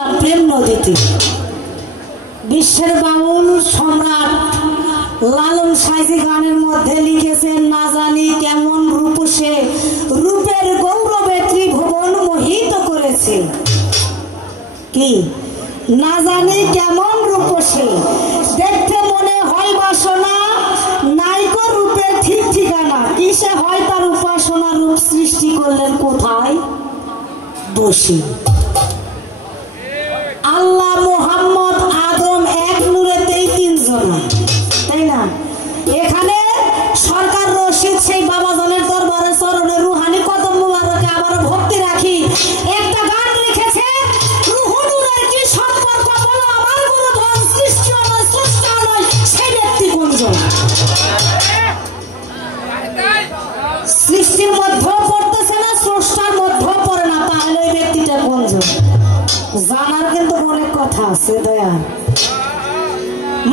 প্রেম নদীতে বিশ্বের বাউল সম্রাট লালন সাইজি গানের মধ্যে লিখেছেন, না জানি কেমন রূপসে রূপের গৌরবে ত্রিভুবন মোহিত করেছে। কি না জানি কেমন রূপসে, দেখতে মনে হয় বাসনা, নাইকো রূপের ঠিক ঠিকানা, কিসে হয় তার উপাসনা, রূপ সৃষ্টি করলেন কোথায় বসে। আল্লাহ, মোহাম্মদ, আদম, এক নূরেতেই তিনজন, তাই না? এখানে সরকার রশিদ সেই বাবাজনের দরবারে চরণে রুহানি কদম মুবারকে আবার ভক্তি রাখি একটা গান লিখেছে, রুহু নূরের কি সম্পর্ক বলো আমার গুণধন, সৃষ্টি নয় স্রষ্টা নয় সেই ব্যক্তি কোনজন। সৃষ্টির মধ্যেও পড়তেছে না, স্রষ্টার মধ্যেও পড়ে না, তাহলে ওই ব্যক্তিটা কোনজন জানার কিন্তু অনেক কথা আছে। দয়া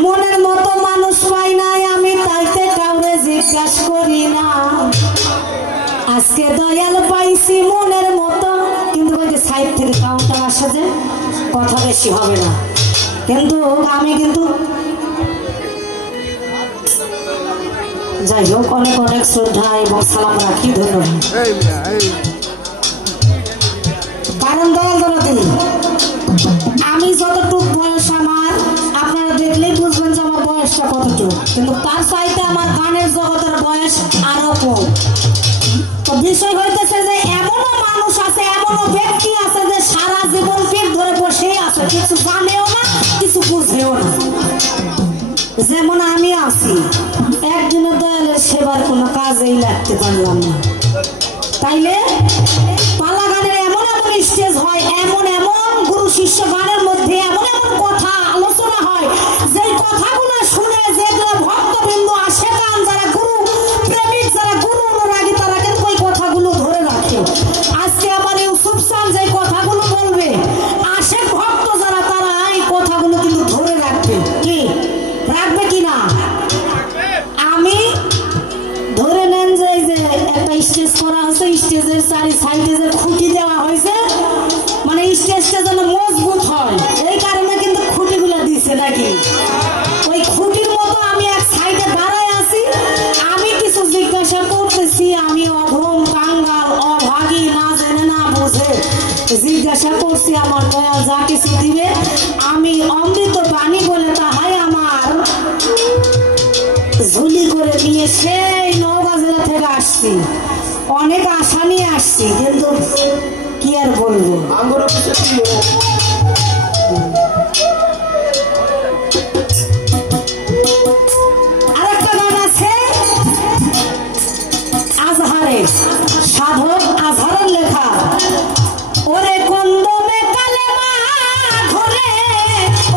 মনের মতো মানুষ পাই নাই আমি, তাইতে কাউরে জিজ্ঞাসা করি না, আজকে দয়াল পাইছি মনের মতো। কিন্তু ওই যে সাইড থেকে কাউন্টার আসে যে কথা বেশি হবে না, কিন্তু আমি কিন্তু যাই হোক অনেক অনেক শ্রদ্ধা এবং সালাম রাখি, ধন্যবাদ। কারণ দয়াল দিন আমি যতটুক বয়স আমার, আপনারা দেখলেই বুঝবেন যে আমার বয়সটা কতটুকু, কিন্তু তার চাইতে আমার গানের জগতের বয়স আরো কম। তো বিষয় হইতেছে যে এমনও মানুষ আছে, এমনও ব্যক্তি আছে যে সারা জীবন পেট ধরে বসেই আছে, কিছু জানেও না কিছু বুঝেও না। যেমন আমি আছি, একদিনের দয়ালের সেবার কোনো কাজেই লাগতে পারলাম না। তাইলে পালা গানের এমন এমন স্টেজ হয়, এমন এমন গুরু শিষ্য গানের মধ্যে এমন এমন কথা আলোচনা হয়, যে কথাগুলো শুনে যেগুলো ভক্তবৃন্দ আসে গান, যারা গুরু প্রেমিক, যারা গুরু অনুরাগী, তারা কিন্তু ওই কথাগুলো ধরে রাখে। আজকে আমার ইউসুফ সান যে কথাগুলো বলবে, আসে ভক্ত যারা, তারা এই কথাগুলো কিন্তু ধরে রাখবে। কি রাখবে কিনা? আমি ধরে নেন যে একটা স্টেজ করা হয়েছে, স্টেজের চারি সাইডে যে খুঁটি দেওয়া হয়েছে, মানে স্টেজটা যেন মজবুত হয়, এই কারণে কিন্তু খুঁটিগুলো দিছে নাকি। ওই খুঁটির মতো আমি এক সাইডে দাঁড়ায় আছি, আমি কিছু জিজ্ঞাসা করতেছি, আমি অভ্রম কাঙ্গাল অভাগী, না জেনে না বুঝে জিজ্ঞাসা করছি, আমার দয়াল যা কিছু দিবে আমি অমৃত বাণী বলে তাহাই আমার ঝুলি করে নিয়ে সেই নওগাঁ জেলা থেকে আসছি, অনেক আশা নিয়ে আসছি, কিন্তু কি আর বলবো। আরেকটা গান আছে আজহারের, সাধক আজহারের লেখা, ওরে কন্দমে কালেমা ঘরে,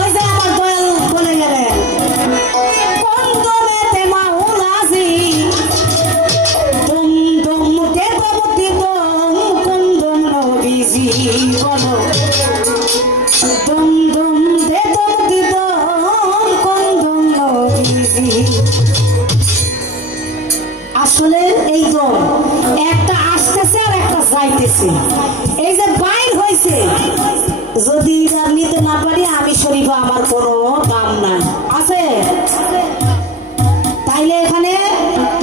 ওই যে আমার দয়াল বলে গেলেন, কন্দমেতে মাহুল আজি দম দম তে দমতি দম, কন্দম নবীজি বলো, দম দম তে দমতি দম, কন্দম নবীজি। আসলে এই দম একটা আসতেছে আর একটা যাইতেছে, এই যে বাইর হয়েছে, যদি নিতে না পারি আমি শরীফা আমার কোনো দাম নাই আছে। তাইলে এখানে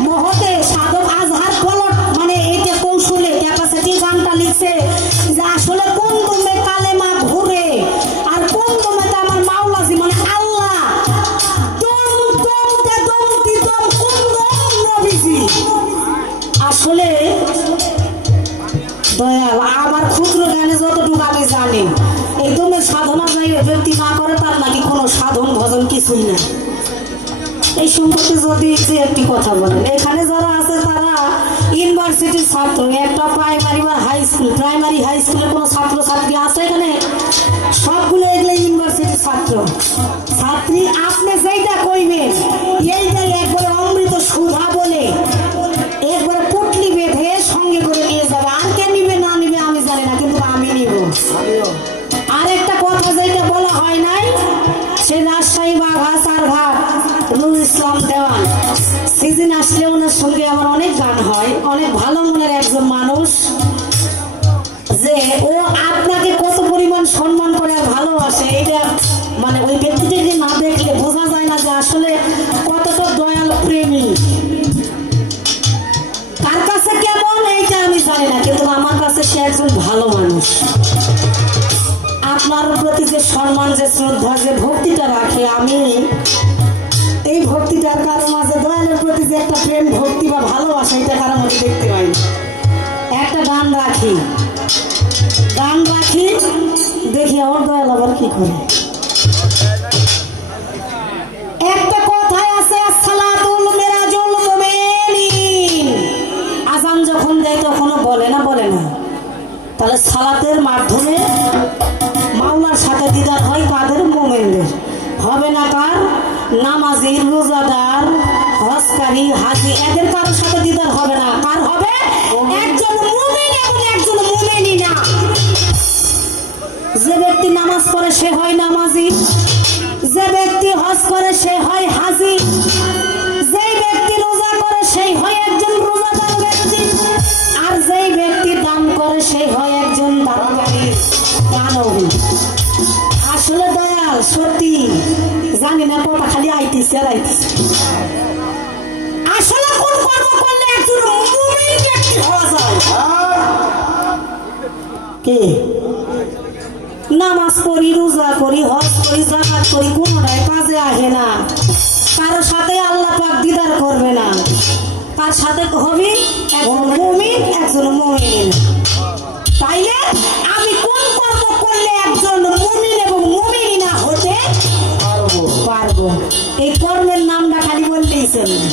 মহতে সাধক আজহার কলট, মানে এইটা কৌশলে ক্যাপাসিটি গানটা লিখছে যে আসলে কোন দমে কালেমা ঘুরে আর কোন দমেতে আমার মাওলাজি মানে আল্লাহ, দম দম তে দম তি দম, কোন দম নবীজি। আসলে দয়াল আমার ক্ষুদ্র জ্ঞানে যতটুকু আমি জানি, এই দমের সাধনা যাই ব্যক্তি না করে তার নাকি কোনো সাধন ভজন কিছুই না। এই সম্পর্কে যদি একটি কথা বলেন, এখানে যারা আছে তারা ইউনিভার্সিটির ছাত্র, একটা প্রাইমারি বা হাই স্কুল, প্রাইমারি হাই স্কুলে কোনো ছাত্র ছাত্রী আছে এখানে? সবগুলো এগুলো ইউনিভার্সিটির ছাত্র ছাত্রী। আপনি যেইটা কইবেন এইটাই একবারে অমৃত সুধা বলে একবারে পুটলি বেঁধে সঙ্গে করে নিয়ে যাবে, আর কে নিবে না নিবে আমি জানি না, কিন্তু আমি নিব। আরেকটা কথা যেটা বলা হয় নাই, সে রাজশাহী বাঘা চারঘাট নুরুল ইসলাম দেওয়ান, সিজন আসলে ওনার সঙ্গে আমার অনেক গান হয়, অনেক ভালো মনের একজন মানুষ, যে ও আপনাকে কত পরিমাণ সম্মান করে আর ভালো ভালোবাসে এইটা মানে ওই ব্যক্তিটাকে না দেখলে বোঝা যায় না যে আসলে কতটা দয়াল প্রেমী। কার কাছে কেমন এইটা আমি জানি না, কিন্তু আমার কাছে সে একজন ভালো মানুষ। আপনার প্রতি যে সম্মান, যে শ্রদ্ধা, যে ভক্তিটা রাখে, আমি এই ভক্তিটার কারণ মাঝে দয়ালের প্রতি যে একটা প্রেম ভক্তি বা ভালোবাসা এটা কারণ মধ্যে দেখতে পাই। একটা গান রাখি দেখি আমার দয়াল আবার কি করে। একটা কথায় আছে সালাতুল মিরাজুল মুমিনিন, আযান যখন দেয় তখনও বলে না তাহলে সালাতের মাধ্যমে মাওলার সাথে দিদার হয় কাদের? মুমিনদের। হবে না কার? নামাজি, রোজাদার, হজকারী, হাজী, এদের কারোর সাথে দিদার হবে না। কার হবে? একজন মুমিন এবং একজন মুমিনিনা। যে ব্যক্তি নামাজ পড়ে সে হয় নামাজি, যে ব্যক্তি হজ করে সে হয় হাজী, যে ব্যক্তি রোজা করে সেই হয় একজন রোজাদার ব্যক্তি, আর যেই ব্যক্তি দান করে সেই হয় একজন দানকারী, দানবী। আসলে দয়াল সত্যি জানি না, কথা খালি আইতেছে আর আইতেছে। আসলে কোন কর্ম করলে একজন মুমিন ব্যক্তি হওয়া যায়? কে? নামাজ পড়ি, রোজা করি, হজ করি, যাকাত করি, কোনটাই কাজে আসে না। কারোর সাথে আল্লাহ পাক দিদার করবে না। তার সাথে হবে একজন মুমিন, একজন মুমিন। তাইলে আমি কোন কর্ম করলে একজন মুমিন এবং মুমিনা হতে পারবো? এই কর্মের নামটা খালি বলতেই চলবে।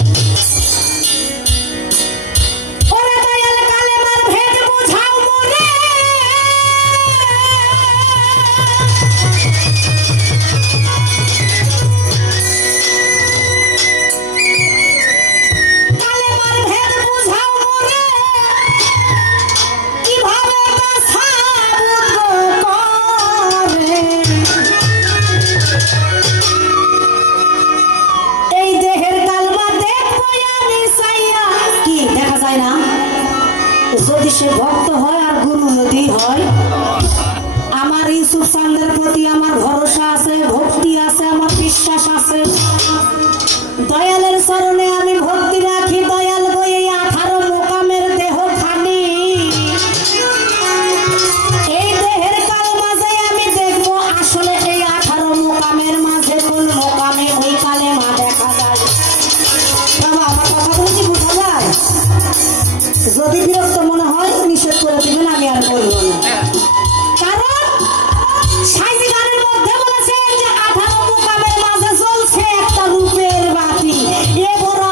যদি সে ভক্ত হয় আর গুরু যদি হয়, আমার ইউসুফ চান্দের প্রতি আমার ভরসা আছে, ভক্তি আছে, আমার বিশ্বাস আছে। দয়ালের চরণে আমি ভক্তি রাখি। দয়াল গো এই 18 মোকামের দেহ খানি, এই দেহের কাল মাঝে আমি দেখবো আসলে এই 18 মোকামের মাঝে কোন মোকামে ওই কালেমা দেখা যায়। বাবা আমার কথা বলছি বোঝা যায়? যদি বিরক্ত মনে হয় নিষেধ করে দিবেন, আমি আর বলবো না। কারণ সাইজি গানের মধ্যে বলেছেন যে 18 মোকামের মাঝে জ্বলছে একটা রূপের বাতি, এ বড়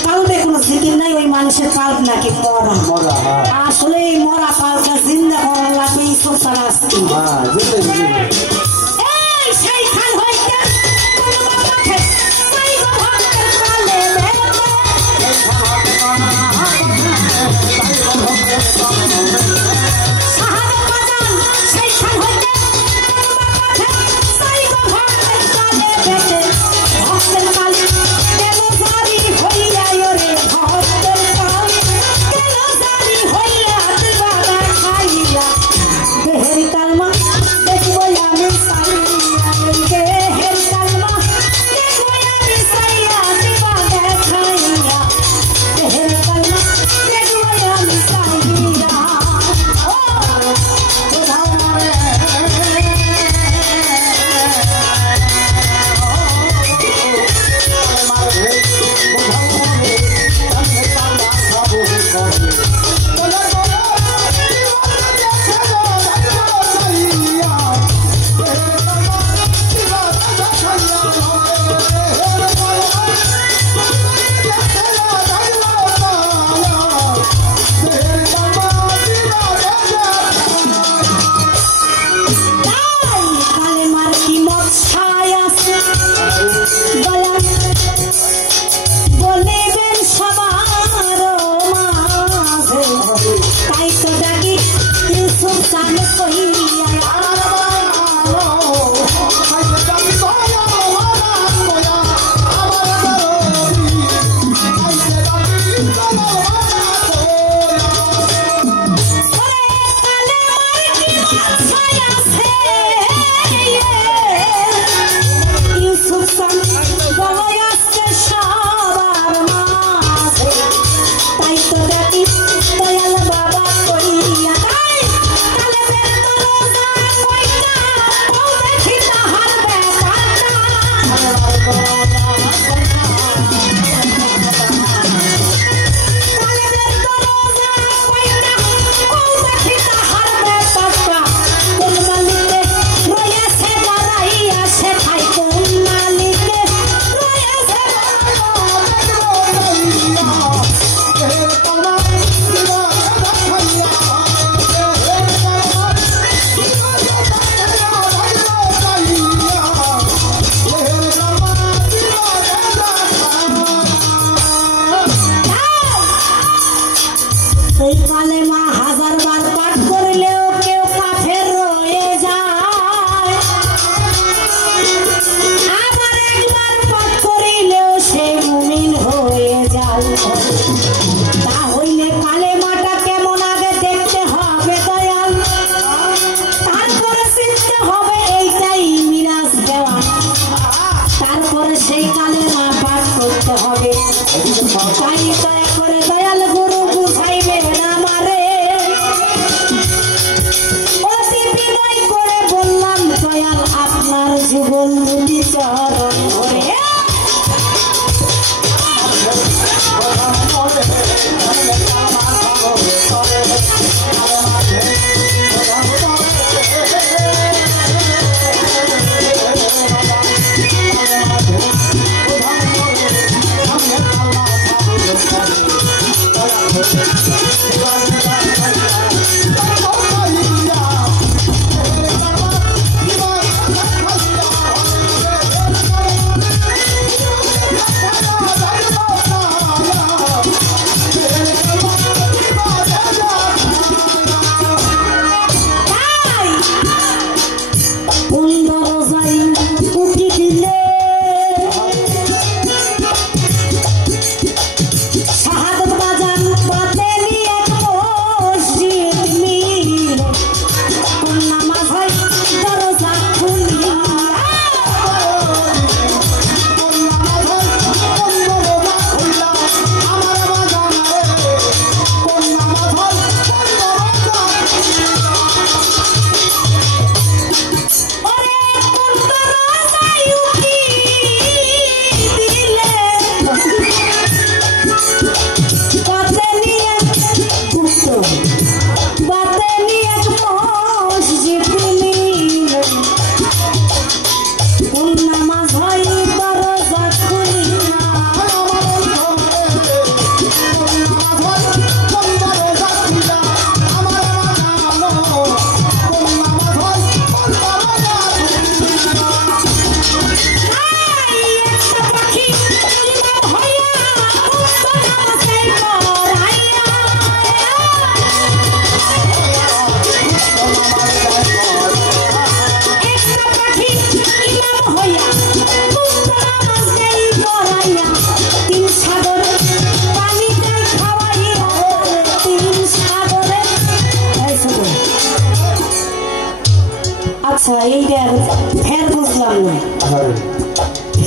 কালবে কোনো জিকির নাই ওই মানুষের কাল্প নাকি মরা আসলে এই মরা কালটা জিন্দা করার লাগবে এই সব ছাড়া আসতে সেই খান হইতে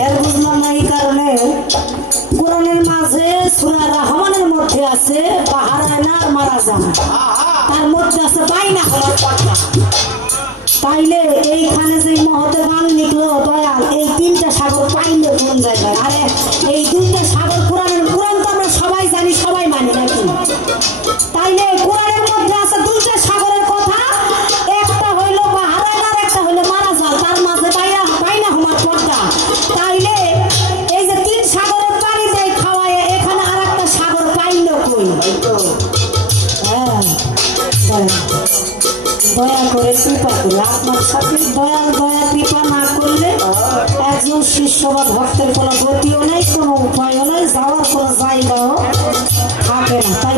এর বুঝলাম না এই কারণে কোরআনের মাঝে সূরা রহমানের মধ্যে আছে পাহারায় না মারা যান, তার মধ্যে আছে বাইনা হওয়ার কথা। তাইলে এইখানে যে মহতে গান লিখলো দয়াল, এই তিনটা সাগর পাইলে কোন জায়গায়? আরে এই তিনটা সাগর কোরআন তো আমরা সবাই জানি, সবাই মানি নাকি? তাইলে কোরআনের মধ্যে আছে দুইটা সাগরের কথা, একটা হইল পাহারায় আর একটা হইল মারা যান, তার মাঝে বাইনা হওয়ার কথা। তাইলে এই যে তিন সাগরের পানি দেয় খাওয়ায়, এখানে আর একটা সাগর পাইল কই? হ্যাঁ, দয়া করে কৃপা করে আপনার সাথে দয়া কৃপা না করলে একজন শিষ্য বা ভক্তের কোনো গতিও নেই, কোনো উপায়ও নেই, যাওয়ার কোনো জায়গাও থাকে না। তাই